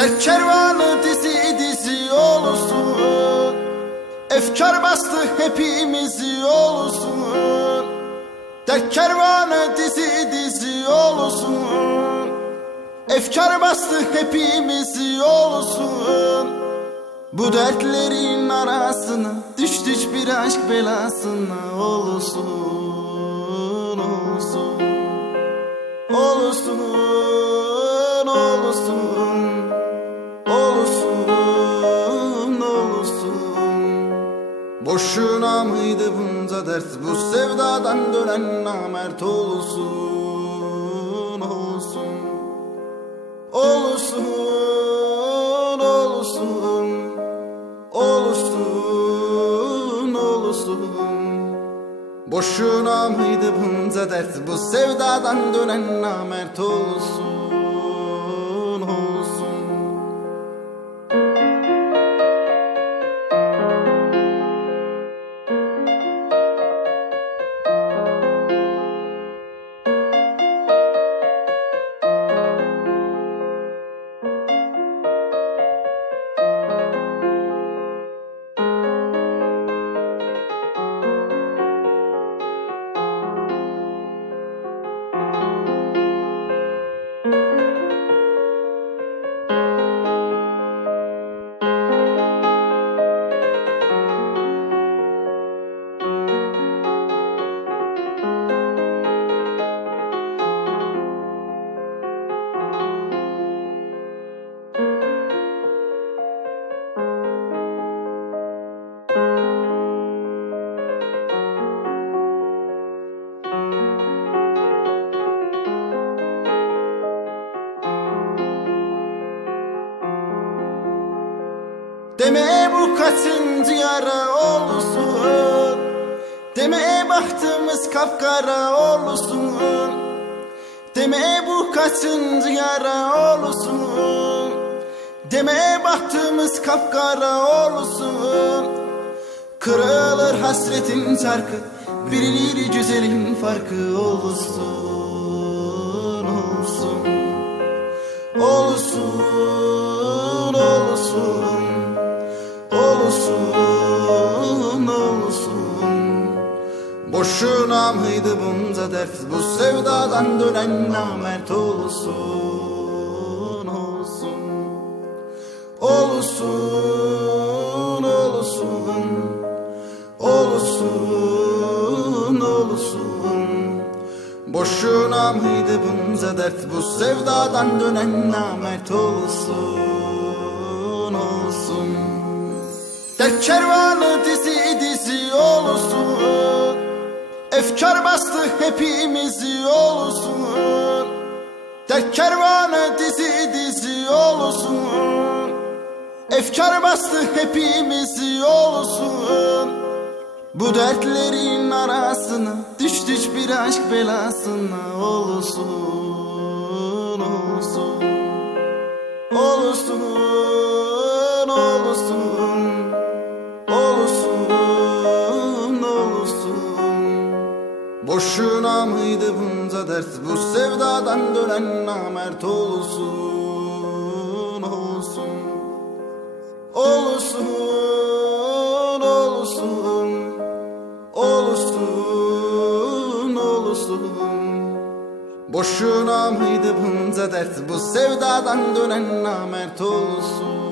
Dert kervanı dizi dizi olsun. Efkar bastı hepimizi olsun. Dert kervanı dizi dizi olsun. Efkar bastı hepimizi olsun. Bu dertlerin arasına Düştük bir aşk belasına olsun Olsun. Olsun Olsun Mıydı bunca dert Bu sevdadan dönen namert olsun Olsun. Olsun Olsun Olsun Olsun. Boşuna mıydı bunca dert Bu sevdadan dönen namert Olsun Kaçıncı yara olsun. Deme bahtımız kapkara olsun. Deme bu kaçıncı yara olsun. Deme bahtımız kapkara olsun. Kırılır hasretin çarkı Birileri güzelin farkı Olsun Olsun. Olsun Olsun Boşuna mıydı bunca dert Bu sevdadan dönen namert olsun Olsun. Olsun Olsun Olsun Olsun. Boşuna mıydı bunca dert Bu sevdadan dönen namert olsun Olsun. Dert kervanı Efkar bastı hepimizi olsun. Dert kervanı dizi dizi olsun. Efkar bastı hepimizi olsun. Bu dertlerin arasına Düştük bir aşk belasına. Olsun Olsun. Olsun Boşuna mıydı bunca dert? Bu sevdadan dönen namert olsun Olsun. Olsun Olsun Olsun Olsun. Boşuna mıydı bunca dert? Bu sevdadan dönen namert olsun